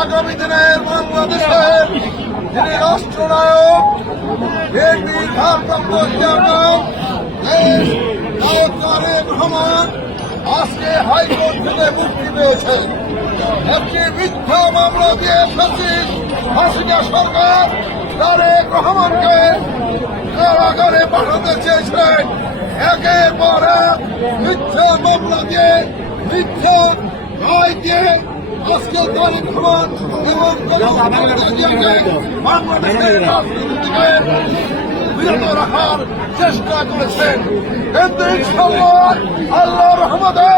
আগামী দিনের বাংলাদেশের যিনি রাষ্ট্রনায়ক বিএনপির ভারপ্রাপ্ত চেয়ারম্যান নায়ক তারেক রহমান আজকে হাইকোর্ট থেকে মুক্তি পেয়েছেন। একটি মিথ্যা মামলা দিয়ে ফ্যাসিস্ট হাসিনা সরকার তারেক রহমানকে কারাগারে পাঠাতে চেয়েছিলেন। একের পর এক মিথ্যা মামলা দিয়ে মিথ্যা রায় দিয়ে আজকে তারেক রহমান এবং বাংলাদেশের রাজনীতি থেকে বিরত রাখার চেষ্টা করেছেন। কিন্তু ইনশাআল্লাহ আল্লাহর রহমতে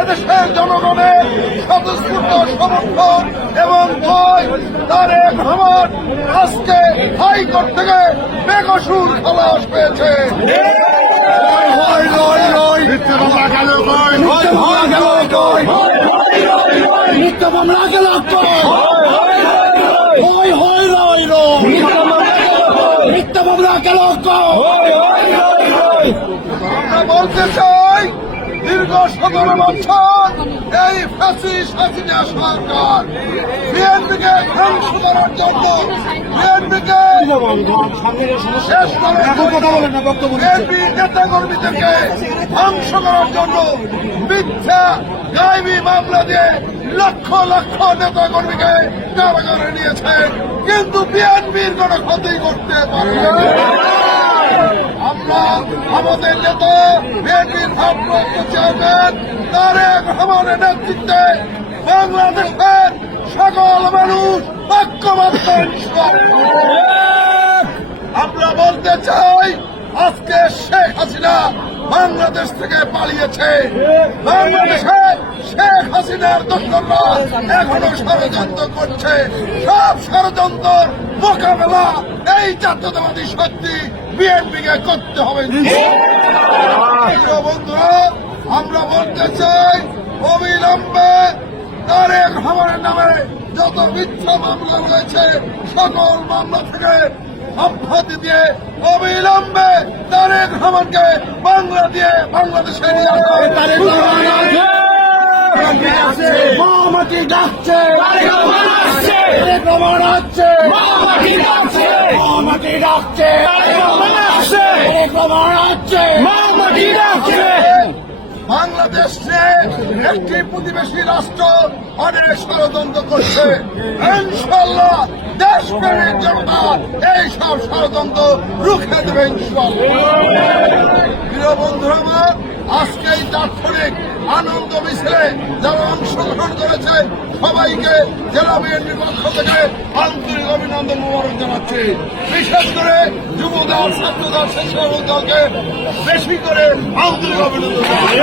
এদেশের জনগণের স্বতঃস্ফূর্ত সমর্থন এবং ভয় তারেক রহমান আজকে হাইকোর্ট থেকে বেকসুর খালাস পেয়েছে। আমরা বলতে চাই দীর্ঘ 17 বছর এই ফ্যাসিস্ট হাসিনা সরকার বিএনপিকে ধ্বংস করার জন্য বিএনপিকে শেষ করার জন্য বিএনপি নেতা কর্মীদেরকে ধ্বংস করার জন্য মিথ্যা গায়েবী মামলা দিয়ে লক্ষ লক্ষ নেতা কর্মীকে কারাগারে নিয়েছেন, কিন্তু বিএনপির কোন ক্ষতি করতে পারেনি। আমরা আমাদের নেতা বিএনপির ভারপ্রাপ্ত চেয়ারম্যান তারেক রহমানের নেতৃত্বে বাংলাদেশের সকল মানুষ ঐক্যবদ্ধ। আমরা বলতে চাই আজকে শেখ হাসিনা বাংলাদেশ থেকে পালিয়েছে। বাংলাদেশে শেখ হাসিনার দোসররা এখনো ষড়যন্ত্র করছে। সব ষড়যন্ত্র মোকাবেলা এই জাতীয়তাবাদী শক্তি বিএনপিকে করতে হবে। বন্ধুরা, আমরা বলতে চাই অবিলম্বে তারেক রহমানের নামে যত মিথ্যা মামলা রয়েছে সকল মামলা থেকে অব্যাহতি দিয়ে অবিলম্বে তারেক রহমানকে বাংলাদেশে নিয়ে মাটি ডাকছে, বাংলাদেশে একটি প্রতিবেশী রাষ্ট্র অনেক ষড়যন্ত্র করছে। ইনশাআল্লাহ দেশপ্রেমের জনতা এই সব ষড়যন্ত্র রুখে দেবে ইনশাআল্লাহ। প্রিয় বন্ধুরা, আজকে এই তাৎক্ষণিক আনন্দ মিছিলে যারা অংশগ্রহণ করেছে সবাইকে জেলা বিএনপির পক্ষ থেকে আন্তরিক অভিনন্দন মোবারক জানাচ্ছি। বিশেষ করে যুবদল, ছাত্রদল, স্বেচ্ছাসেবক দলকে বেশি করে আন্তরিক অভিনন্দন জানাচ্ছি।